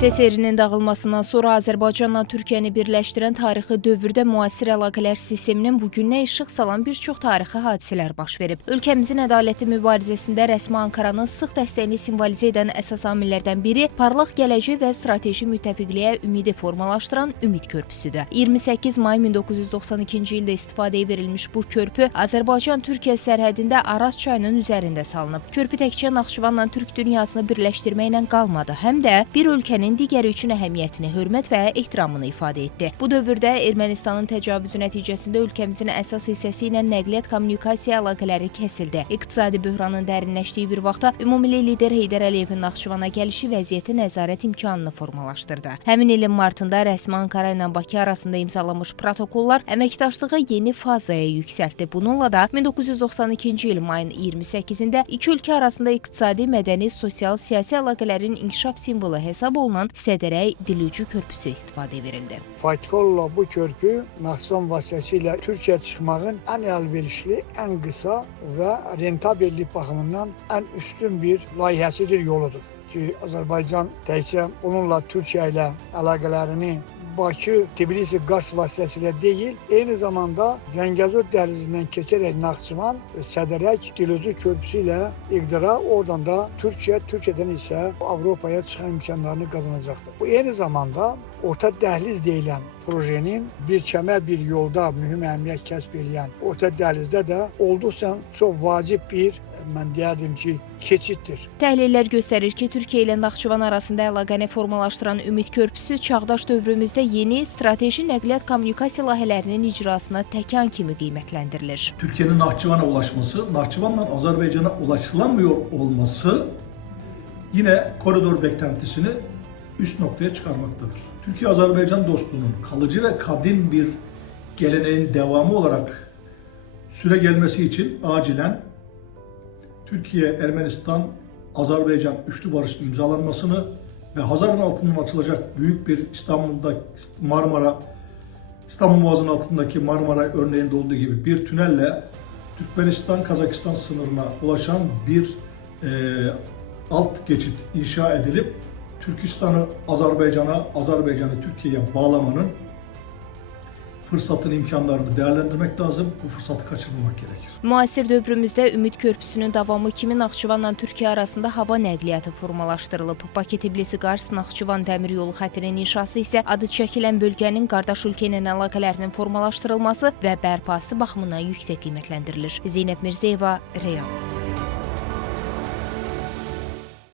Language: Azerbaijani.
SSR-nin dağılmasından sonra Azərbaycanla Türkiyəni birləşdirən tarixi dövrdə müasir əlaqələr sisteminin bugünə işıq salan bir çox tarixi hadisələr baş verib. Ölkəmizin ədalətli mübarizəsində rəsmi Ankaranın sıx dəstəyini simvolizə edən əsas amillərdən biri parlaq gələcək və strateji müttəfiqliyə ümidi formalaşdıran Ümid Körpüsüdür. 28 may 1992-ci ildə istifadəyə verilmiş bu körpü Azərbaycan-Türkiyə sərhədində Araz çayının üzərində salınıb. Körpü təkcə Naxçıvanla Türk dünyasını birləşdirməklə qalmadı, həm də bir ölkənin digəri üçün əhəmiyyətini, hörmət və ehtiramını ifadə etdi. Bu dövrdə Ermənistanın təcavüzü nəticəsində ölkəmizin əsas hissəsi ilə nəqliyyat kommunikasiya əlaqələri kəsildi. İqtisadi böhranın dərinləşdiyi bir vaxtda ümummilli lider Heydər Əliyevin Naxçıvana gəlişi vəziyyəti nəzarət imkanını formalaşdırdı. Həmin ilin martında rəsmi Ankara ilə Bakı arasında imzalanmış protokollar əməkdaşlığı yeni fazaya yüksəltdi. Bununla da 1992-ci il mayın 28-də iki ölkə arasında iqtisadi, mədəni, sosial, siyasi əlaqələrin inkişaf simvolu hesab olunan Sədərək Dilucu körpüsü istifadəyə verildi. Faytkolla bu körpü Naxçıvan vasitəsilə Türkiyə çıxmağın ən əlverişli, ən qısa və rentabellik baxımından ən üstün bir layihəsidir, yoludur. Ki Azərbaycan təkcə bununla Türkiyə ilə əlaqələrini Bakı, Tbilisi, Qars vasitəsilə deyil, eyni zamanda Zəngəzur dəhlizindən keçərək Naxçıvan, Sədərək, Dilucu körpüsü ilə iqtidara, oradan da Türkiyə, Türkiyədən isə Avropaya çıxan imkanlarını qazanacaqdır. Bu eyni zamanda orta dəhliz deyilən projenin bir kəmər bir yolda mühüm əhəmiyyət kəsb edən orta dəhlizdə də olduqca çox vacib bir, mən deyərdim ki, keçiddir. Təhlillər göstərir ki, Türkiyə ilə Naxçıvan arasında əlaqəni formalaşdıran Ümid Körpüsü çağdaş dövrümüzdə yeni strateji nəqliyyat kommunikasiya layihələrinin icrasına təkan kimi qiymətləndirilir. Türkiye'nin Naxçıvan'a ulaşması, Naxçıvan'dan Azerbaycan'a ulaşılamıyor olması yine koridor beklentisini üst noktaya çıkarmaktadır. Türkiye-Azerbaycan dostluğunun kalıcı ve kadim bir geleneğin devamı olarak süre gelmesi için acilen Türkiye, Ermenistan, Azerbaycan üçlü barışın imzalanmasını ve Hazar'ın altından açılacak büyük bir İstanbul Boğazı'nın altındaki Marmara örneğinde olduğu gibi bir tünelle Türkmenistan-Kazakistan sınırına ulaşan bir alt geçit inşa edilip Türkistan'ı Azerbaycan'a, Azerbaycan'ı Türkiye'ye bağlamanın fırsatın imkanlarını değerlendirmek lazım. Bu fırsatı kaçırmamak gerekir. Müasir dövrümüzdə Ümid Körpüsünün davamı kimi Naxçıvanla Türkiyə arasında hava nəqliyyatı formalaşdırılıb. Bakı-Tbilisi-Qars Naxçıvan dəmir yolu xəttinin inşası isə adı çəkilən bölgənin qardaş ölkə ilə əlaqələrinin formalaşdırılması və bərpası baxımından yüksək qiymətləndirilir. Zeynəb Mirzəyeva, Real.